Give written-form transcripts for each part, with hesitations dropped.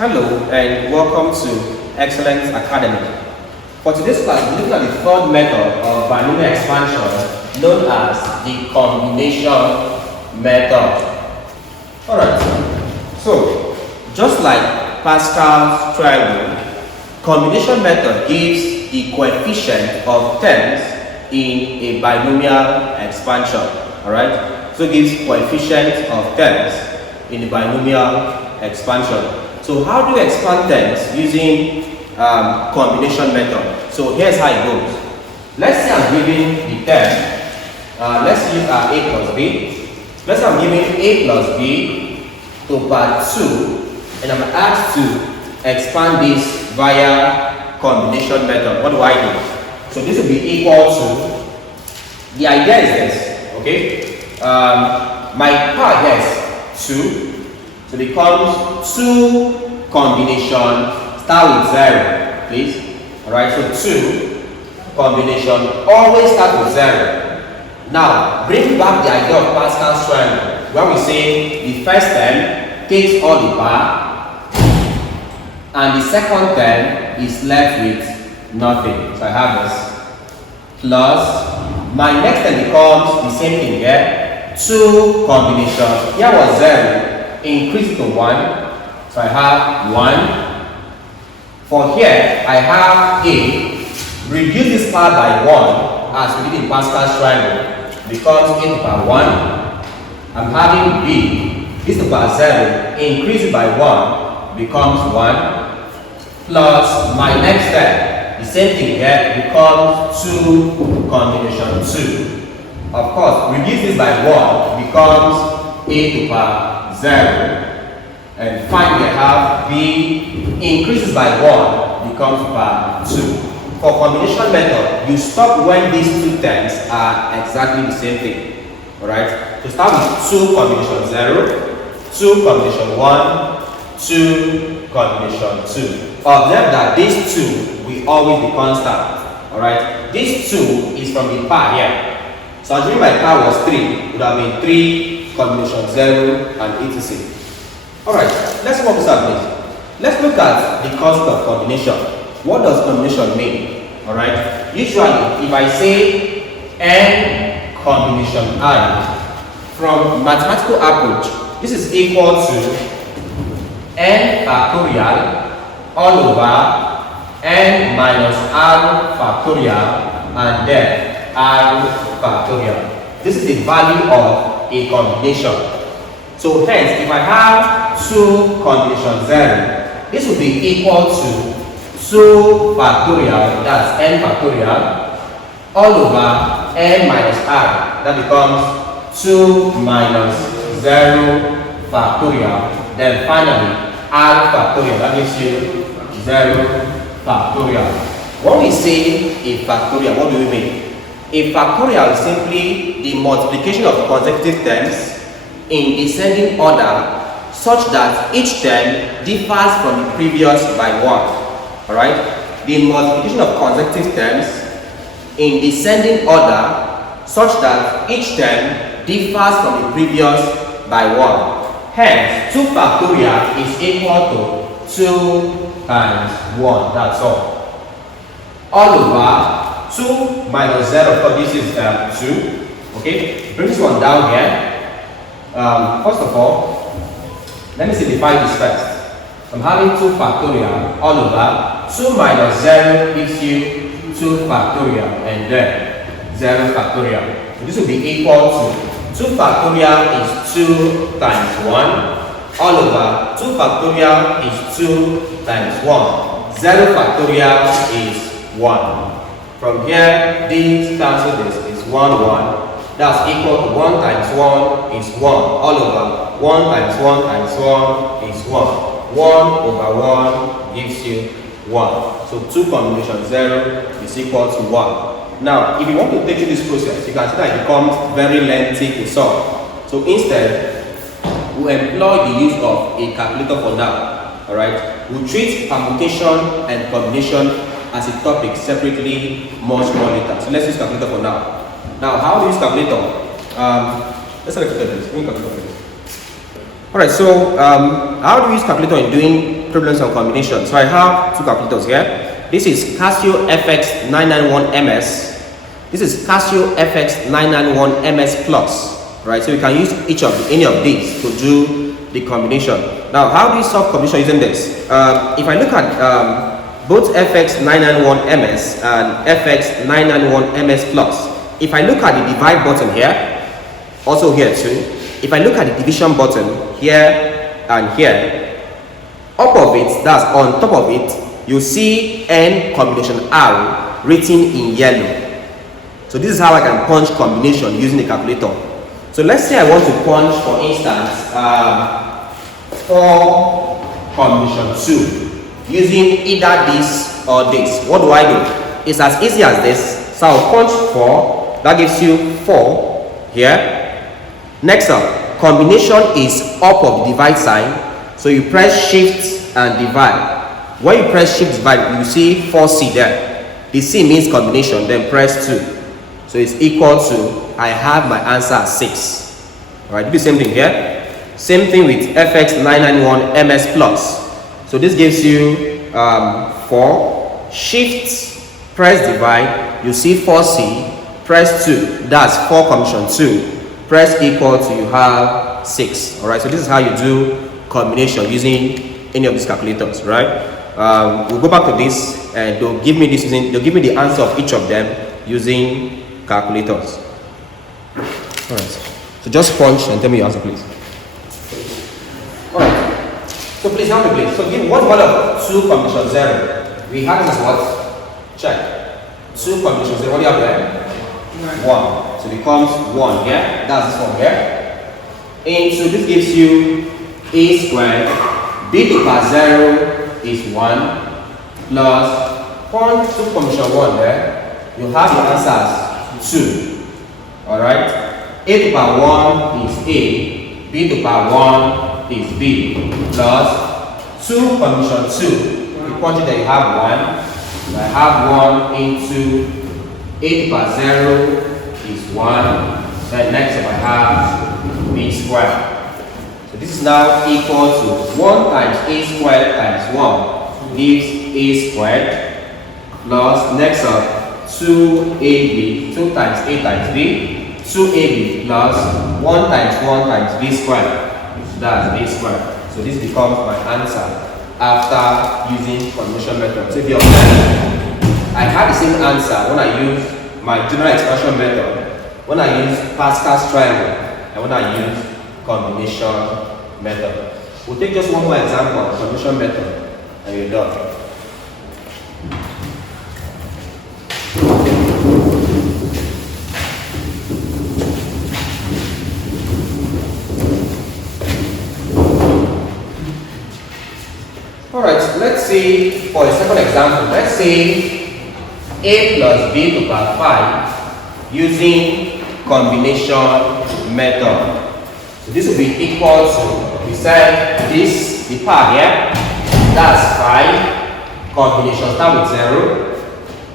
Hello and welcome to Excellence Academy. For today's class, we're looking at the third method of binomial expansion known as the combination method. Alright, so just like Pascal's triangle, combination method gives the coefficient of terms in a binomial expansion. Alright, so it gives coefficient of terms in the binomial expansion. So how do you expand terms using combination method? So here's how it goes. Let's say I'm giving the term, let's use our a plus b. Let's say I'm giving a plus b to power 2 and I'm asked to expand this via combination method. What do I do? So this will be equal to, the idea is this, okay? My power here is 2. So it becomes 2 combination, start with 0, please. Alright, so 2 combination, always start with 0. Now, bring back the idea of Pascal's triangle, when we say the first term takes all the power, and the second term is left with nothing. So I have this, plus, my next term becomes the same thing here, 2 combination, here was 0. Increase it to 1, so I have 1. For here, I have a. Reduce this power by 1, as we did in Pascal's triangle, becomes a to the power 1. I'm having b, this to the power 0, increase it by 1, becomes 1, plus my next step, the same thing here, becomes 2 combination 2. Of course, reduce this by 1, becomes a to the power 0, and finally I have b increases by 1, becomes power 2. For combination method, you stop when these two terms are exactly the same thing. Alright, to start with 2 combination 0, 2 combination 1, 2 combination 2. Observe that these 2 will always be constant. Alright, this 2 is from the power here. So assuming my power was 3, it would have been 3 combination 0 and etc. Alright, let's work this out, please. Let's look at the concept of combination. What does combination mean? Alright, usually if I say n combination I, from mathematical approach, this is equal to n factorial all over n minus r factorial and then r factorial. This is the value of a combination. So hence, if I have 2 combination 0, this will be equal to 2 factorial, that's n factorial, all over n minus r, that becomes 2 minus 0 factorial, then finally r factorial, that gives you 0 factorial. When we say a factorial, what do we mean? A factorial is simply the multiplication of consecutive terms in descending order such that each term differs from the previous by 1. Alright? The multiplication of consecutive terms in descending order such that each term differs from the previous by 1. Hence, 2 factorial is equal to 2 times 1. That's all. All over 2 minus 0, of course, this is 2. Okay, bring this one down here. First of all, let me simplify this first. I'm having 2 factorial all over 2 minus 0 gives you 2 factorial and then 0 factorial. So this will be equal to 2 factorial is 2 times 1 all over 2 factorial is 2 times 1. 0 factorial is 1. From here, this cancel this is 1, 1. That's equal to 1 times 1 is 1. All over 1 times 1 times 1 is 1. 1 over 1 gives you 1. So 2 combination 0 is equal to 1. Now, if you want to take through this process, you can see that it becomes very lengthy to solve. So instead, we employ the use of a calculator for now. Alright? We treat permutation and combination as a topic separately much more later. So let's use calculator for now. Now, how do you use calculator? Let's select this. Bring calculator. Alright, so how do you use calculator in doing problems on combination. So I have two calculators here. This is Casio FX991MS. This is Casio FX991MS Plus. Right, so you can use any of these to do the combination. Now, how do you solve combination using this? If I look at both FX991MS and FX991MS Plus, if I look at the divide button here, also here too, if I look at the division button here and here, up of it, that's on top of it, you see N combination R written in yellow. So this is how I can punch combination using the calculator. So let's say I want to punch, for instance, 4 combination 2 using either this or this. What do I do? It's as easy as this. So I'll punch 4. That gives you 4 here. Next up, combination is up of the divide sign. So you press shift and divide. When you press shift divide, you see 4C there. The C means combination, then press 2. So it's equal to, I have my answer as 6. Alright, do the same thing here. Same thing with FX991MS Plus. So this gives you 4. Shift, press divide, you see 4C, press 2. That's 4 combination 2. Press equal to, you have 6. Alright, so this is how you do combination using any of these calculators, right? We'll go back to this and they'll give me the answer of each of them using calculators. Alright, so just punch and tell me your answer, please. Alright, so please help me, please. So give what's one of 2 combination 0? We have this as what? Check. 2 combination 0. What do you have there? 1. So it becomes 1 here. That's this one here. And so this gives you a squared. B to the power 0 is 1 plus 2 combination 1 there. You have your answers 2. Alright? A to the power 1 is A, B to the power 1 is B, plus 2 combination 2. The quantity that you have 1. So I have 1 into A to the power 0 is 1. Then next up I have B squared. So this is now equal to 1 times A squared times 1 gives A squared, plus next up 2AB, 2 times A times B, 2AB plus 1 times B squared. So that's B squared. So this becomes my answer after using combination method. So if you observe, I had the same answer when I used my general expansion method, when I used Pascal's triangle, and when I used combination method. We'll take just one more example, combination method, and we're done. Alright, let's see for a second example. Let's say A plus B to the power 5 using combination method. So this will be equal to, we said this, the power here, that's 5, combination start with 0,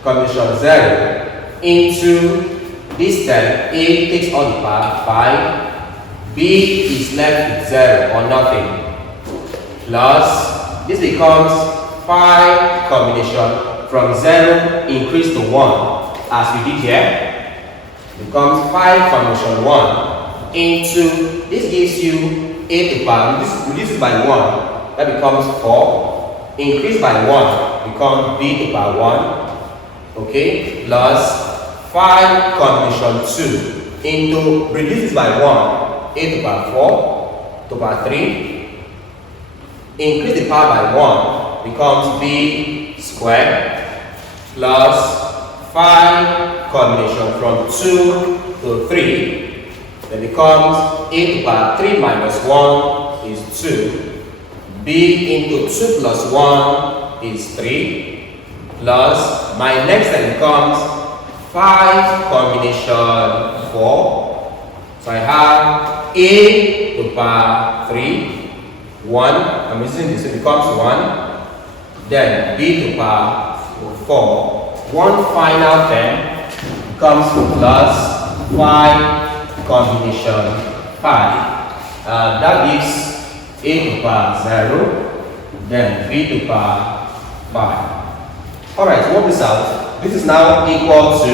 combination 0 into this term, A takes all the power 5, B is left with 0 or nothing, plus this becomes 5 combination from 0 increase to 1 as we did here. Becomes 5 combination 1 into, this gives you A to the power, this reduces by 1, that becomes 4, increase by 1 becomes B to the power 1, okay, plus 5 combination 2 into, reduces by 1, A to the power 4 to the power 3, increase the power by 1 becomes B squared plus 5 combination from 2 to 3, then becomes A to the power 3 minus 1 is 2, B into 2 plus 1 is 3, plus my next term becomes 5 combination 4, so I have A to the power 3, 1, I'm using this, so it becomes 1, then B to the power 4, one final term becomes plus 5 combination 5, that gives A to the power 0, then b to the power 5. Alright, so work this out. This is now equal to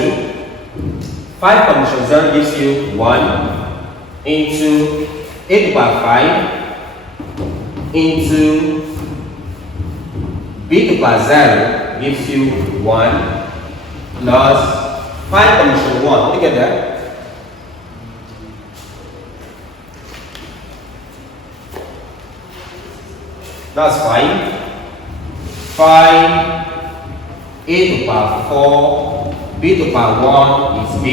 5 combination 0 gives you 1 into a to the power 5 into b to the power 0 gives you 1 plus 5 combination 1. What do you get there? That's 5 a to the power 4 b to the power 1 is b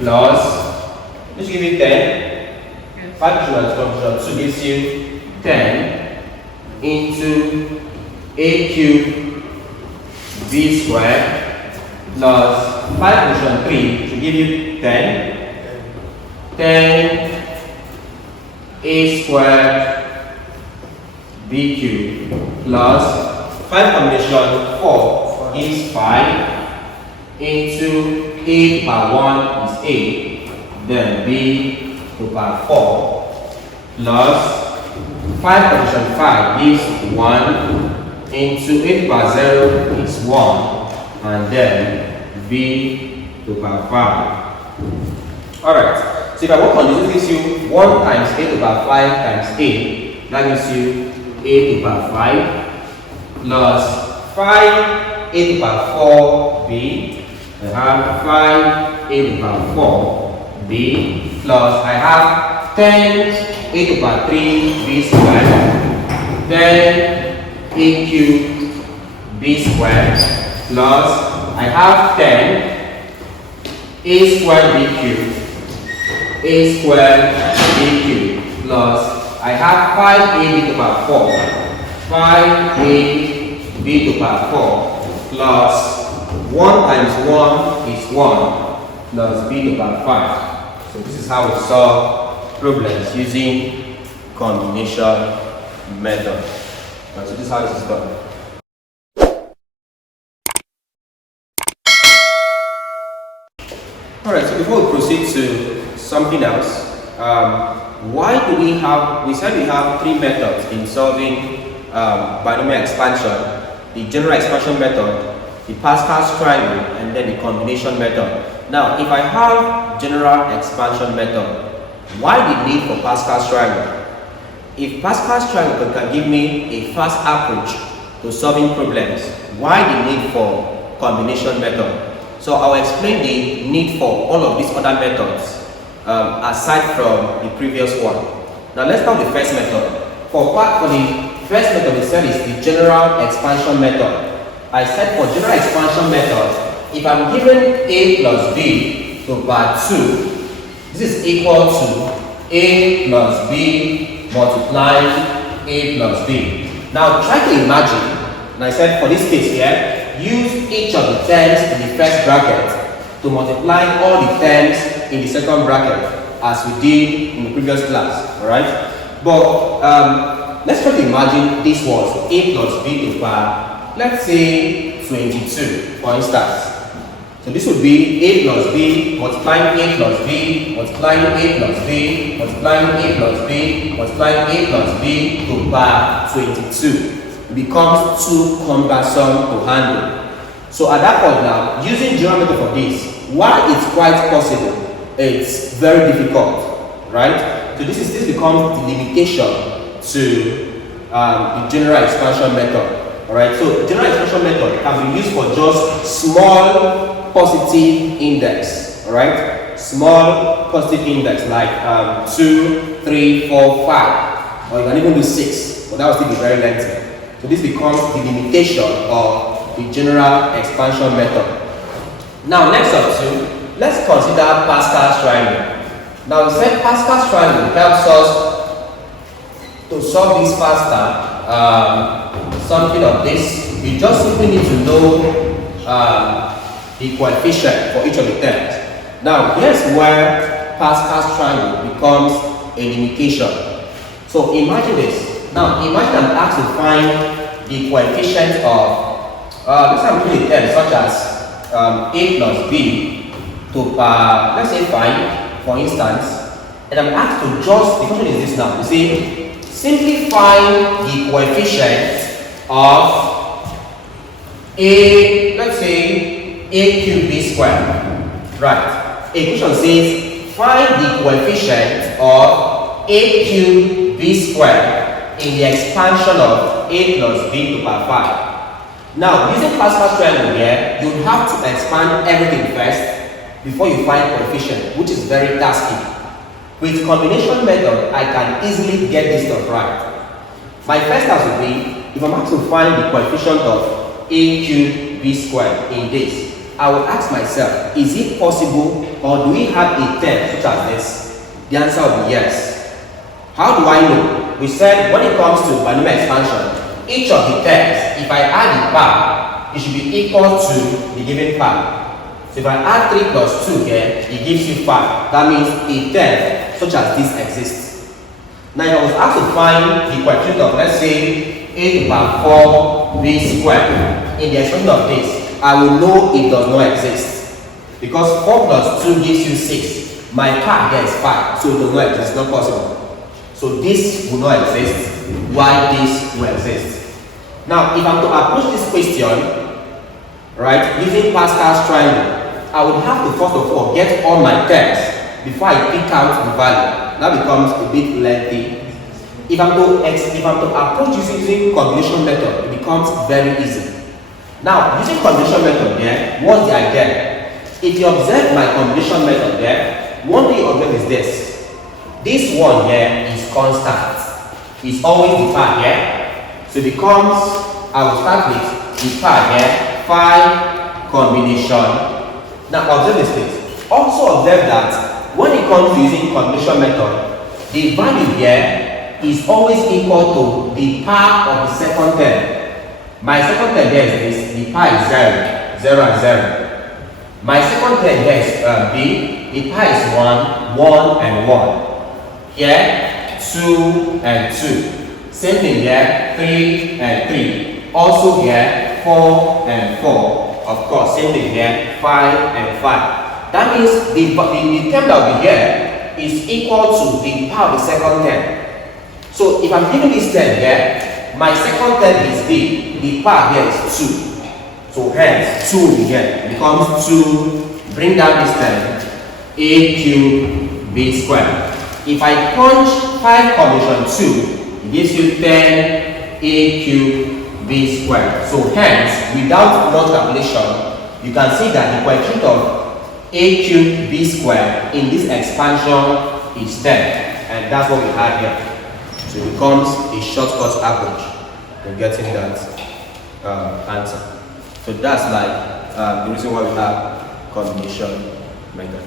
plus, let's give you 10. 5 to 2 gives you 10 into a cubed b squared plus 5 to 3 should give you 10 a squared b cubed plus 5 combination 4 is 5 into a to the power 1 is 8, then b to the power 4 plus 5 combination 5 gives 1 into a to the power 0 is 1, and then b to the power 5. Alright, so if I work on this, this gives you 1 times a to the power 5 times a, that gives you a to the power 5 plus 5 a to the power 4b. I have 5 a to the power 4b plus I have 10 a to the power 3b squared, then a cubed b squared plus I have 10 a squared b cubed a squared b cubed plus I have 5ab to the power 4, 5ab to the power 4 plus 1 times 1 is 1 plus b to the power 5. So this is how we solve problems using combination method. So this is how this is done. Alright, so before we proceed to something else, why do we said we have 3 methods in solving binomial expansion: the general expansion method, the Pascal's triangle, and then the combination method. Now, if I have general expansion method, why the need for Pascal's triangle? If Pascal's triangle can give me a fast approach to solving problems, why the need for combination method? So I'll explain the need for all of these other methods aside from the previous one. Now let's start with the first method. For the first method, we said is the general expansion method. I said for general expansion method, if I'm given a plus b to the power 2, this is equal to a plus b multiplying a plus b. Now try to imagine, and I said for this case here, use each of the terms in the first bracket to multiply all the terms in the second bracket as we did in the previous class, alright? But let's try to imagine this was a plus b to the power, let's say 22, for instance. So this would be a plus b multiplying a plus b multiplying a plus b multiplying a plus b multiplying a plus b to the power 22. It becomes too cumbersome to handle. So at that point now, using general method for this, while it's quite possible, it's very difficult, right? So this becomes the limitation to the general expansion method. Alright, so general expansion method can be used for just small positive index. Alright, small positive index like 2, 3, 4, 5, or you can even do 6, but that will still be very lengthy. So this becomes the limitation of the general expansion method. Now next up to, let's consider Pascal's triangle. Now we said Pascal's triangle helps us to solve this faster. Something of this, we just simply need to know the coefficient for each of the terms. Now here's where Pascal's triangle becomes a limitation. So imagine this. Now imagine I'm asked to find the coefficient of let's say I'm doing a term such as a plus b to let's say 5, for instance, and I'm asked to just, the question is this now, you see, simply find the coefficient of a, let's say, a cubed b squared. Right. Equation says find the coefficient of a cubed b squared in the expansion of a plus b to the power 5. Now, using Pascal's triangle here, you have to expand everything first before you find coefficient, which is very tasky. With combination method, I can easily get this stuff right. My first task will be, if I'm asked to find the coefficient of a cubed b squared in this, I will ask myself, is it possible or do we have a term such as this? The answer will be yes. How do I know? We said when it comes to binomial expansion, each of the terms, if I add the power, it should be equal to the given power. So if I add 3 plus 2 here, it gives you 5. That means a term such as this exists. Now if I was asked to find the coefficient of, let's say, a to the power 4 b squared in the expression of this, I will know it does not exist. Because 4 plus 2 gives you 6. My part here is 5, so it does not exist, not possible. So this will not exist, while this will exist. Now, if I'm to approach this question, right, using Pascal's triangle, I would have to first of all get all my terms before I pick out the value. That becomes a bit lengthy. If I'm to approach using combination method, it becomes very easy. Now, using combination method there, what's the idea? If you observe my combination method there, one thing you observe is this. This one here is constant. It's always the part here. So it becomes, I will start with the part here, 5 combination. Now observe this thing. Also observe that when it comes to using combination method, the value here is always equal to the power of the second term. My second term here is this, the power is 0, 0 and 0. My second term here is b, the power is 1, 1 and 1. Here, 2 and 2. Same thing here, 3 and 3. Also here, 4 and 4. Of course, same thing here, 5 and 5. That means the term that will be here is equal to the power of the second term. So if I'm giving this term here, my second term is b, the power here is 2. So hence, 2 will be here. It becomes 2, bring down this term, a cubed b squared. If I punch 5 combination 2, it gives you 10 a cubed b squared. So hence, without much calculation, you can see that the coefficient of a cubed b squared in this expansion is 10. And that's what we have here. So it becomes a shortcut approach to getting that answer. So that's like the reason why we have combination method.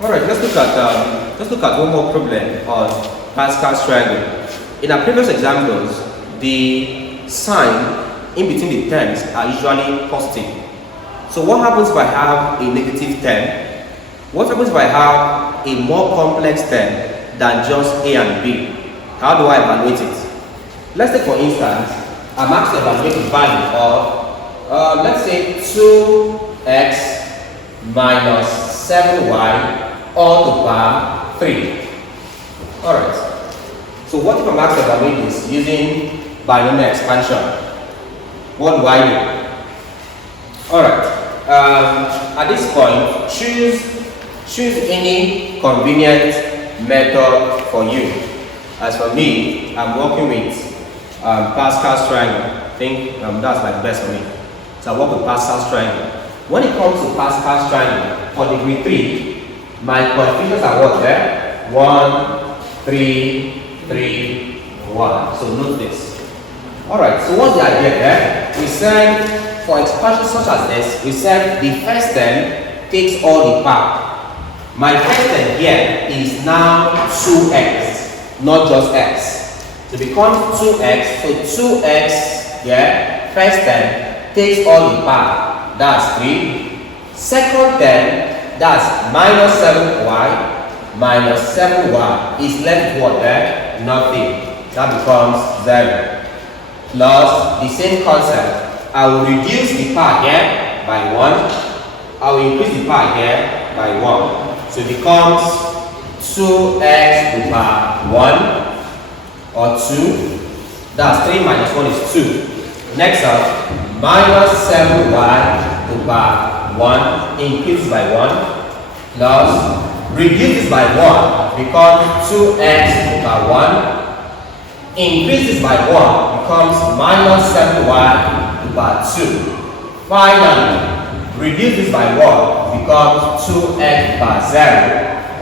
Alright, let's look at one more problem on Pascal's triangle. In our previous examples, the sign in between the terms are usually positive. So what happens if I have a negative term? What happens if I have a more complex term than just a and b? How do I evaluate it? Let's take for instance, I'm asked to evaluate the value of, let's say 2x minus 7y all to the power 3. Alright. So what if I'm asked to evaluate this using binomial expansion? What do I do? Alright. At this point, choose any convenient method for you. As for me, I'm working with Pascal's triangle. I think that's like best for me. So I work with Pascal's triangle. When it comes to Pascal's triangle, for degree 3, my coefficients are what there? 1, 3, 3, 1. So note this. Alright, so what's the idea there? We said for expansion such as this, we said the first term takes all the power. My first term here is now 2x, not just x. So it becomes 2x, so 2x here, first term takes all the power. That's 3. Second term, that's minus 7y minus 7y is left what there? Nothing. That becomes 0. Plus the same concept. I will reduce the power here by 1. I will increase the power here by 1. So it becomes 2x to the power 1 or 2. That's 3 minus 1 is 2. Next up, minus 7y to the power 1 increases by 1 plus reduces by 1 becomes 2x to the power 1 increases by 1 becomes minus 7y to the power 2. Finally, reduces by 1 becomes 2x to the power 0.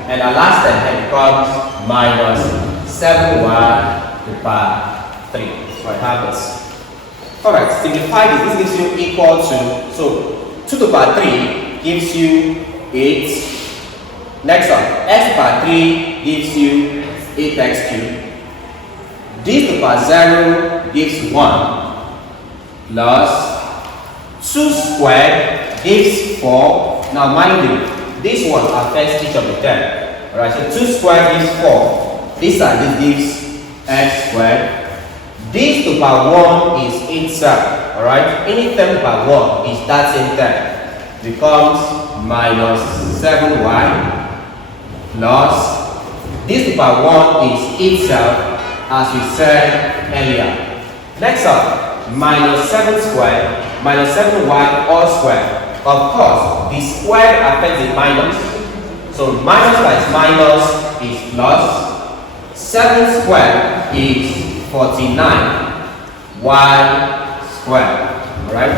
And our last step becomes minus 7y to the power 3. So I have this. Alright, simplify this. This gives you equal to, so 2 to the power 3 gives you 8. Next up, x to the power 3 gives you 8x cubed. This to the power 0 gives 1 plus 2 squared gives 4. Now mind you, this one affects each of the term. Alright, so 2 squared gives 4. This side, this gives x squared. This to the power 1 is itself. Alright, any term to the power 1 is that same term. Becomes minus 7y plus this to the power 1 is itself, as we said earlier. Next up, minus 7 squared minus 7y all squared. Of course, the square affects the minus. So minus times minus is plus. 7 squared is 49y squared. Alright?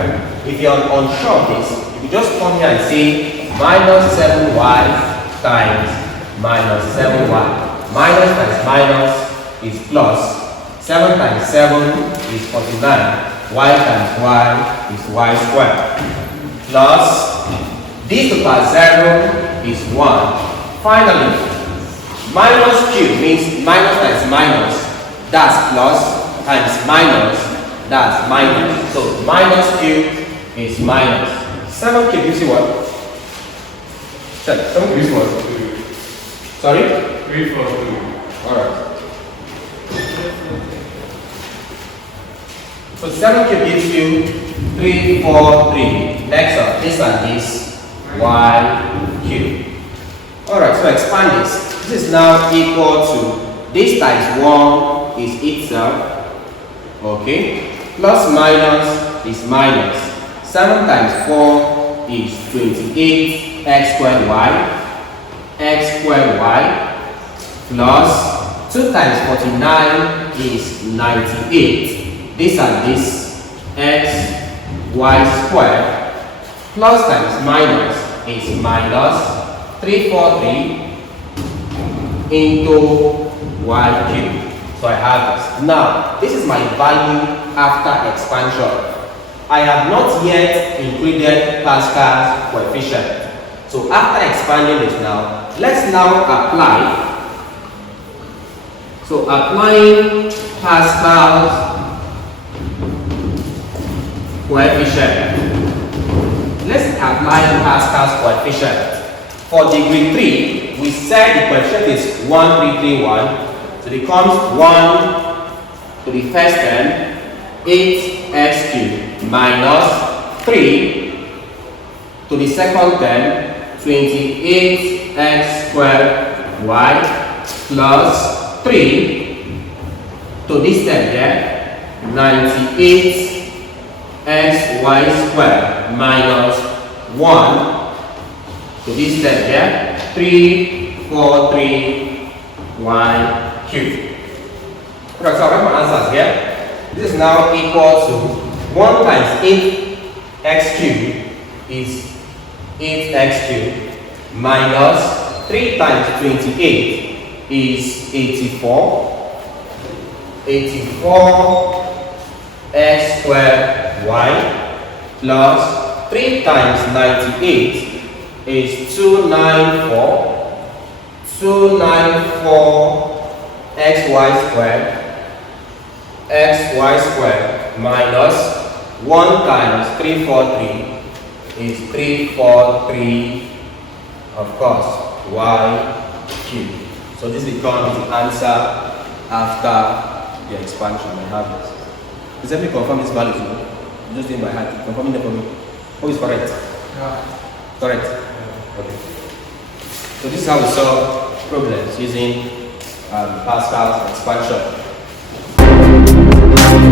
If you're unsure of this, you just come here and say minus 7y times minus 7y. Minus times minus is plus. 7 times 7 is 49. Y times y is y squared. Plus this to the power 0 is 1. Finally, minus cube means minus times minus. That's plus times minus. That's minus. So minus cube is minus. 7 cube gives you what? 7 cube gives you what? Sorry? 3, 4, 2. Alright. So 7 cube gives you 3, 4, 3. Next up, this and this, y cube. Alright, so expand this. This is now equal to, this times 1 is itself. Okay. Plus minus is minus. 7 times 4 is 28 x squared y. X squared y. Plus 2 times 49 is 98. This and this, x y squared plus times minus is minus 343 into y cubed. So I have this. Now, this is my value after expansion. I have not yet included Pascal's coefficient. So after expanding this now, let's now apply. So applying Pascal's coefficient. Let's apply Pascal's coefficient. For degree 3, we said the coefficient is 1331. So it becomes 1 to the first term, 8x cubed minus 3 to the second term, 28x squared y plus 3 to this term there, 98 x y squared minus 1 to this term here, 343 y cubed. Right, so I'll write my answers here. This is now equal to 1 times 8x cubed is 8x cubed minus 3 times 28 is 84. 84 x squared y plus 3 times 98 is 294. 294 xy squared minus 1 times 343 is 343, of course, y cubed. So this becomes the answer after the expansion. I have this. Does let me confirm this value? I'm just doing by hand. Confirming them for me. Who is correct? Yeah. Correct? Yeah. Okay. So this is how we solve problems using Pascal's expansion. you.